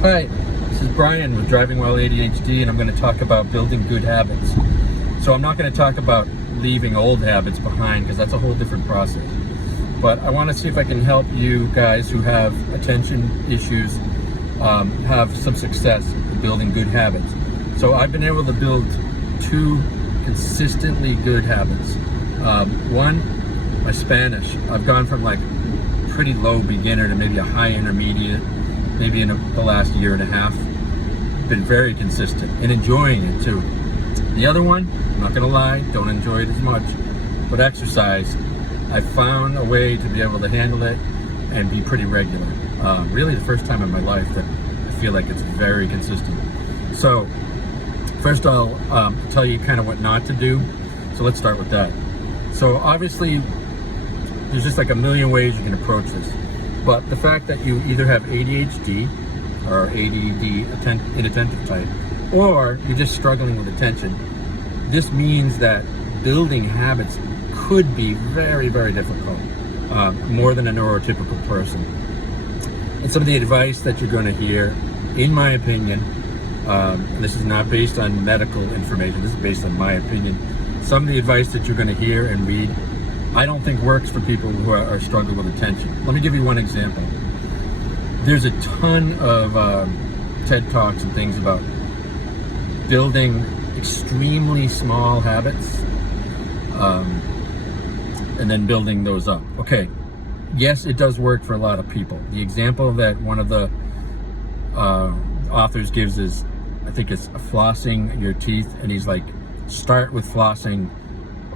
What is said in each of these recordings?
Hi, this is Brian with Driving While ADHD, and I'm going to talk about building good habits. So I'm not going to talk about leaving old habits behind because that's a whole different process. But I want to see if I can help you guys who have attention issues have some success in building good habits. So I've been able to build two consistently good habits. One, my Spanish. I've gone from like pretty low beginner to maybe a high intermediate, maybe in the last year and a half. Been very consistent and enjoying it too. The other one, I'm not gonna lie, don't enjoy it as much, but exercise. I found a way to be able to handle it and be pretty regular. Really the first time in my life that I feel like it's very consistent. So first I'll tell you kind of what not to do. So let's start with that. So obviously there's just like a million ways you can approach this. But the fact that you either have ADHD or ADD, inattentive type, or you're just struggling with attention, this means that building habits could be very, very difficult, more than a neurotypical person. And some of the advice that you're going to hear, in my opinion, and this is not based on medical information, this is based on my opinion, some of the advice that you're going to hear and read I don't think works for people who are struggling with attention. Let me give you one example. There's a ton of TED Talks and things about building extremely small habits and then building those up. Okay, yes, it does work for a lot of people. The example that one of the authors gives is, I think it's flossing your teeth, and he's like, start with flossing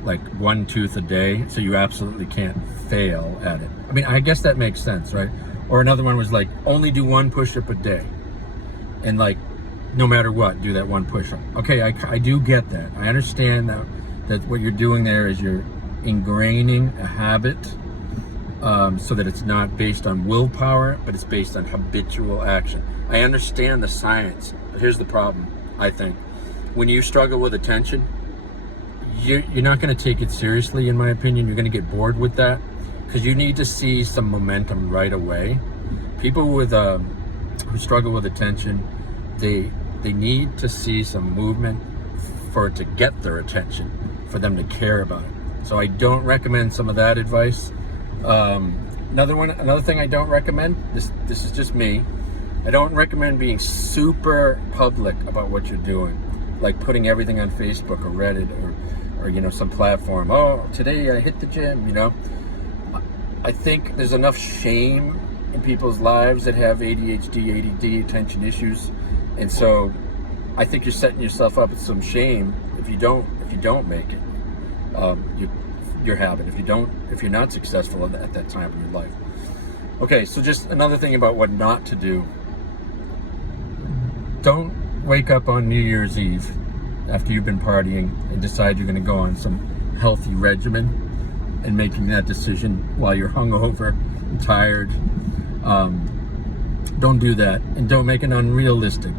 like one tooth a day, so you absolutely can't fail at it. I mean, I guess that makes sense, right? Or another one was like, only do one push-up a day, and like, no matter what, do that one push-up. Okay, I do get that. I understand that what you're doing there is you're ingraining a habit so that it's not based on willpower, but it's based on habitual action. I understand the science, but here's the problem, I think. When you struggle with attention, you're not going to take it seriously, in my opinion. You're going to get bored with that because you need to see some momentum right away. People with who struggle with attention, they need to see some movement for it to get their attention, for them to care about it. So I don't recommend some of that advice. Another thing I don't recommend, this is just me, I don't recommend being super public about what you're doing, like putting everything on Facebook or Reddit or some platform. Oh, today I hit the gym, I think there's enough shame in people's lives that have ADHD, ADD, attention issues. And so I think you're setting yourself up with some shame if you don't make it your habit, if you're not successful at that time in your life. Okay, so just another thing about what not to do. Don't wake up on New Year's Eve after you've been partying and decide you're going to go on some healthy regimen and making that decision while you're hungover and tired. Don't do that, and don't make an unrealistic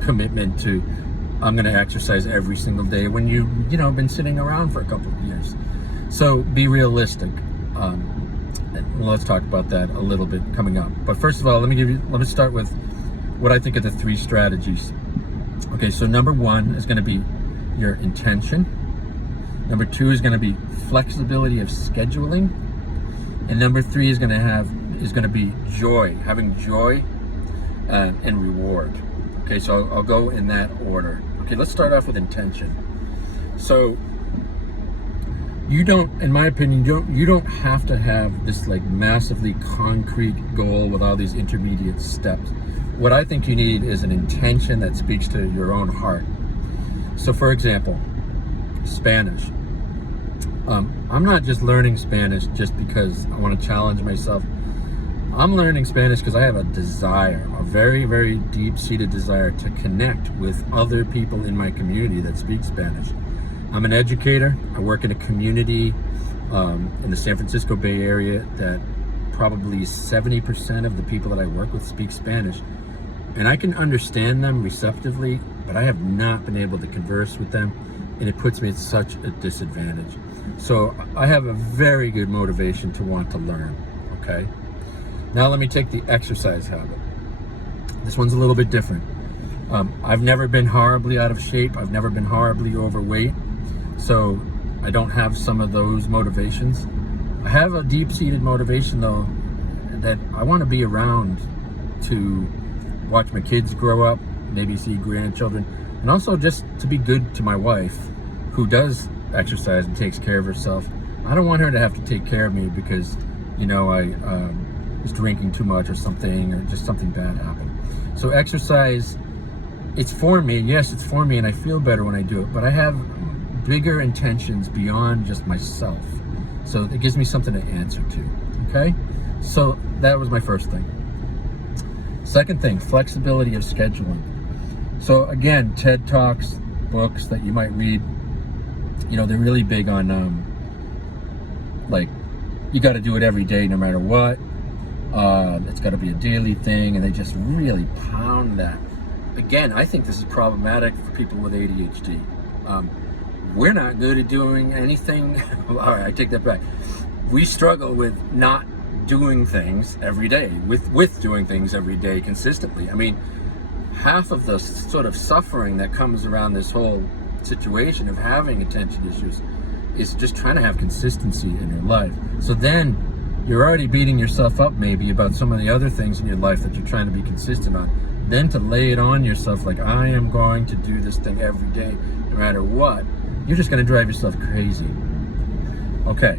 commitment to, I'm going to exercise every single day when you've been sitting around for a couple of years. So be realistic. Let's talk about that a little bit coming up. But first of all, let me start with what I think are the three strategies. Okay, so number one is going to be your intention. Number two is going to be flexibility of scheduling, and number three is going to be joy, having joy and reward. Okay, so I'll go in that order. Okay, let's start off with intention. So you don't, in my opinion, you don't have to have this like massively concrete goal with all these intermediate steps. What I think you need is an intention that speaks to your own heart. So for example, Spanish. I'm not just learning Spanish just because I want to challenge myself. I'm learning Spanish because I have a desire, a very, very deep-seated desire to connect with other people in my community that speak Spanish. I'm an educator. I work in a community in the San Francisco Bay Area that probably 70% of the people that I work with speak Spanish. And I can understand them receptively, but I have not been able to converse with them, and it puts me at such a disadvantage. So I have a very good motivation to want to learn, okay? Now let me take the exercise habit. This one's a little bit different. I've never been horribly out of shape. I've never been horribly overweight. So I don't have some of those motivations. I have a deep-seated motivation though, that I want to be around to watch my kids grow up, maybe see grandchildren, and also just to be good to my wife, who does exercise and takes care of herself. I don't want her to have to take care of me because, you know, I was drinking too much or something, or just something bad happened. So exercise, it's for me. Yes, it's for me, and I feel better when I do it, but I have bigger intentions beyond just myself. So it gives me something to answer to, okay? So that was my first thing. Second thing, flexibility of scheduling. So again, TED Talks, books that you might read, you know, they're really big on, like, you got to do it every day no matter what. It's got to be a daily thing, and they just really pound that. Again, I think this is problematic for people with ADHD. We're not good at doing anything. All right, I take that back. We struggle with not doing things every day, with doing things every day consistently. I mean, half of the sort of suffering that comes around this whole situation of having attention issues is just trying to have consistency in your life. So then you're already beating yourself up maybe about some of the other things in your life that you're trying to be consistent on. Then to lay it on yourself like, I am going to do this thing every day no matter what, you're just going to drive yourself crazy. Okay,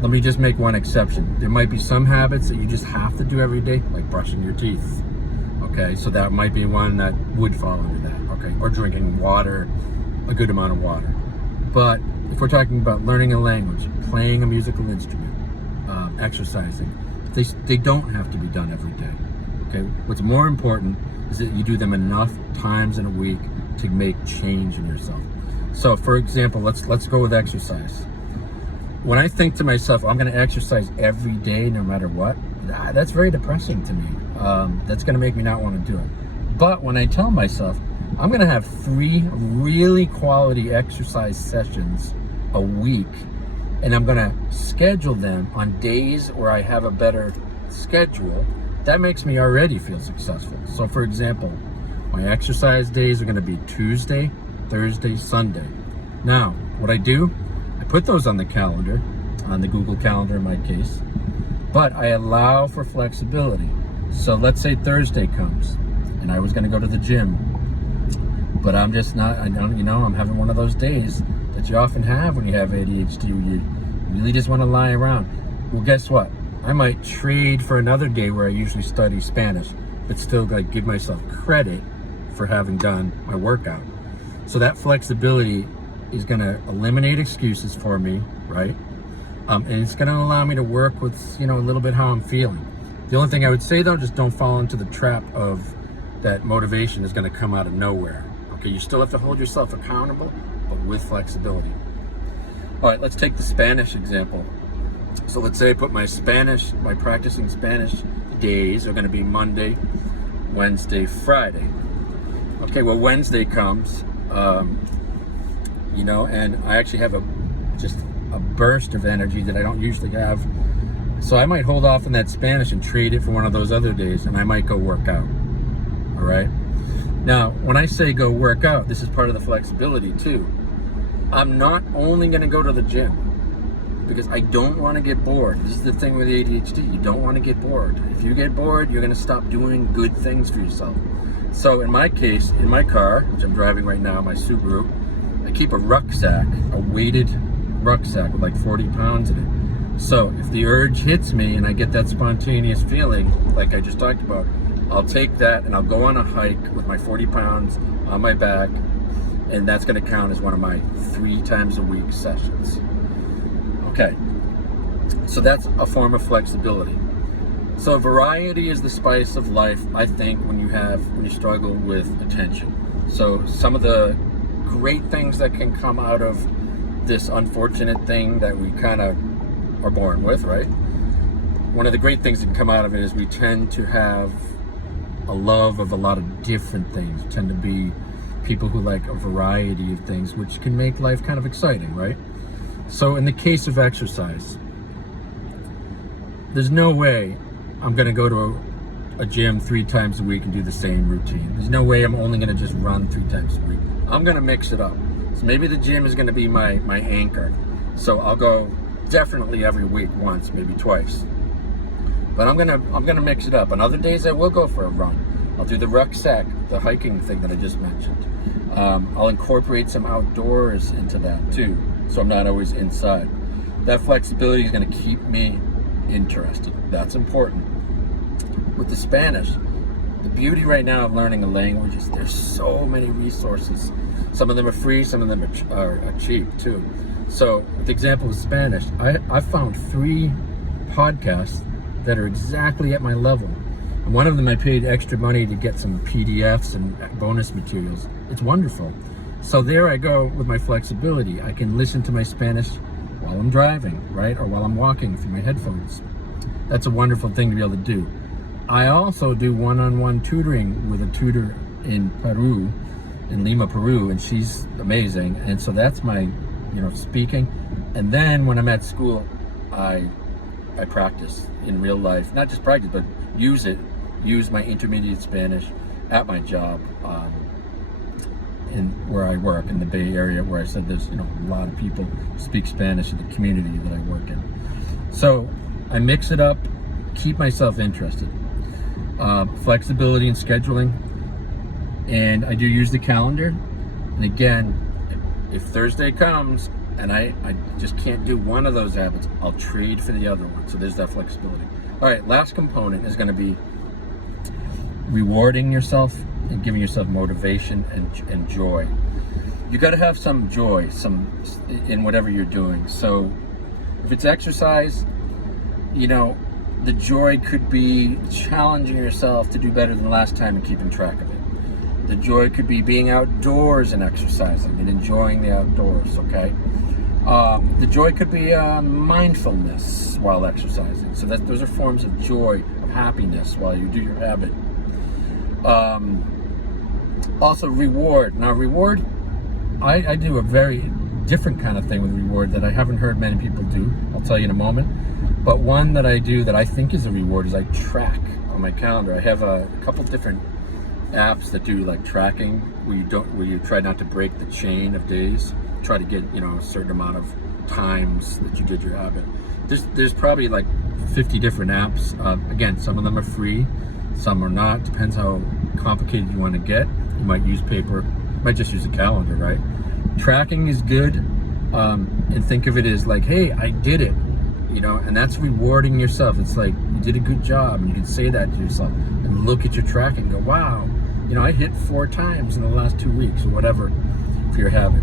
let me just make one exception. There might be some habits that you just have to do every day, like brushing your teeth. Okay, so that might be one that would fall under that. Okay, or drinking water, a good amount of water. But if we're talking about learning a language, playing a musical instrument, exercising, they don't have to be done every day. Okay, what's more important is that you do them enough times in a week to make change in yourself. So for example, let's go with exercise. When I think to myself, I'm going to exercise every day no matter what, that's very depressing to me. That's going to make me not want to do it. But when I tell myself, I'm going to have 3 really quality exercise sessions a week, and I'm going to schedule them on days where I have a better schedule, that makes me already feel successful. So for example, my exercise days are going to be Tuesday, Thursday, Sunday. Now, what I do, I put those on the calendar, on the Google Calendar in my case, but I allow for flexibility. So let's say Thursday comes and I was going to go to the gym, but I'm just not, I'm having one of those days that you often have when you have ADHD, where you really just want to lie around. Well, guess what? I might trade for another day where I usually study Spanish, but still like give myself credit for having done my workout. So that flexibility is going to eliminate excuses for me, right? And it's going to allow me to work with, a little bit how I'm feeling. The only thing I would say though, just don't fall into the trap of that motivation is going to come out of nowhere. Okay, you still have to hold yourself accountable, but with flexibility. All right, let's take the Spanish example. So let's say I put my practicing Spanish days are going to be Monday, Wednesday, Friday. Okay, well, Wednesday comes, and I actually have just a burst of energy that I don't usually have. So I might hold off on that Spanish and trade it for one of those other days, and I might go work out. All right. Now, when I say go work out, this is part of the flexibility too. I'm not only going to go to the gym because I don't want to get bored. This is the thing with ADHD. You don't want to get bored. If you get bored, you're going to stop doing good things for yourself. So in my case, in my car, which I'm driving right now, my Subaru, I keep a rucksack, a weighted rucksack with like 40 pounds in it. So if the urge hits me and I get that spontaneous feeling, like I just talked about, I'll take that and I'll go on a hike with my 40 pounds on my back, and that's going to count as one of my 3 times a week sessions. Okay, so that's a form of flexibility. So variety is the spice of life, I think, when you struggle with attention. So some of the great things that can come out of this unfortunate thing that we kind of are born with, right? One of the great things that can come out of it is we tend to have a love of a lot of different things. We tend to be people who like a variety of things, which can make life kind of exciting, right? So in the case of exercise, there's no way I'm going to go to a gym 3 times a week and do the same routine. There's no way I'm only going to just run 3 times a week. I'm going to mix it up. So maybe the gym is going to be my anchor. So I'll go definitely every week, once, maybe twice. But I'm gonna mix it up. On other days I will go for a run. I'll do the rucksack, the hiking thing that I just mentioned. I'll incorporate some outdoors into that too, so I'm not always inside. That flexibility is going to keep me interested. That's important. With the Spanish, the beauty right now of learning a language is there's so many resources. Some of them are free, some of them are cheap too. So, with the example of Spanish, I found 3 podcasts that are exactly at my level. And one of them I paid extra money to get some PDFs and bonus materials. It's wonderful. So there I go with my flexibility. I can listen to my Spanish while I'm driving, right? Or while I'm walking through my headphones. That's a wonderful thing to be able to do. I also do one-on-one tutoring with a tutor in Peru, in Lima, Peru, and she's amazing. And so that's my, speaking. And then when I'm at school, I practice in real life, not just practice, but use my intermediate Spanish at my job, in where I work in the Bay Area, where I said there's, a lot of people who speak Spanish in the community that I work in. So I mix it up, keep myself interested. Flexibility and scheduling, and I do use the calendar. And again, if Thursday comes and I just can't do one of those habits, I'll trade for the other one. So there's that flexibility. All right, last component is going to be rewarding yourself and giving yourself motivation and joy. You got to have some joy, in whatever you're doing. So if it's exercise, the joy could be challenging yourself to do better than last time and keeping track of it. The joy could be being outdoors and exercising and enjoying the outdoors, okay? The joy could be mindfulness while exercising. So those are forms of joy, of happiness while you do your habit. Also reward. Now reward, I do a very different kind of thing with reward that I haven't heard many people do. I'll tell you in a moment. But one that I do that I think is a reward is I track on my calendar. I have a couple different apps that do like tracking where you try not to break the chain of days. Try to get a certain amount of times that you did your habit. There's probably like 50 different apps. Again, some of them are free, some are not. Depends how complicated you want to get. You might use paper, you might just use a calendar, right? Tracking is good, and think of it as like, hey, I did it, and that's rewarding yourself. It's like you did a good job, and you can say that to yourself and look at your tracking and go, wow, I hit 4 times in the last 2 weeks or whatever for your habit.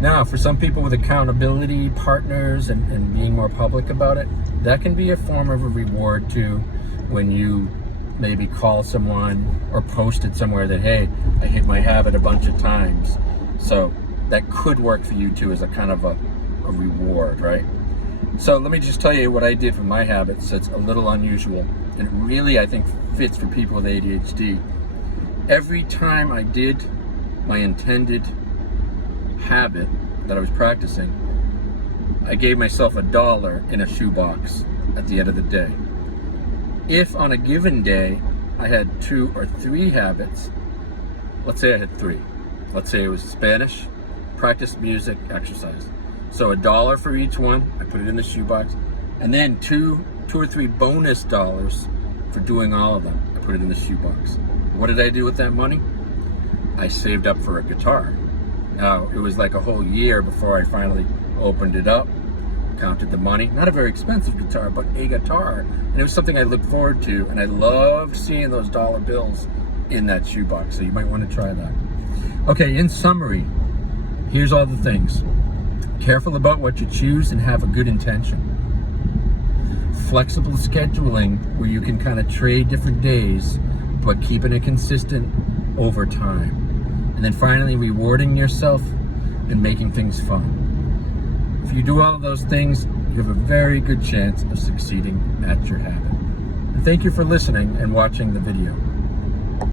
Now, for some people with accountability partners and being more public about it, that can be a form of a reward too, when you maybe call someone or post it somewhere that, hey, I hit my habit a bunch of times. So that could work for you too as a kind of a reward, right? So let me just tell you what I did for my habits that's a little unusual, and it really, I think, fits for people with ADHD. Every time I did my intended habit that I was practicing, I gave myself $1 in a shoebox at the end of the day. If on a given day I had 2 or 3 habits, let's say I had 3. Let's say it was Spanish, practice music, exercise. So $1 for each one, I put it in the shoebox, and then two or three bonus dollars for doing all of them. I put it in the shoebox. What did I do with that money? I saved up for a guitar. Now, it was like a whole year before I finally opened it up, counted the money. Not a very expensive guitar, but a guitar. And it was something I looked forward to, and I loved seeing those dollar bills in that shoebox, so you might want to try that. Okay, in summary, here's all the things. Careful about what you choose and have a good intention. Flexible scheduling, where you can kind of trade different days, but keeping it consistent over time. And then finally, rewarding yourself and making things fun. If you do all of those things, you have a very good chance of succeeding at your habit. And thank you for listening and watching the video.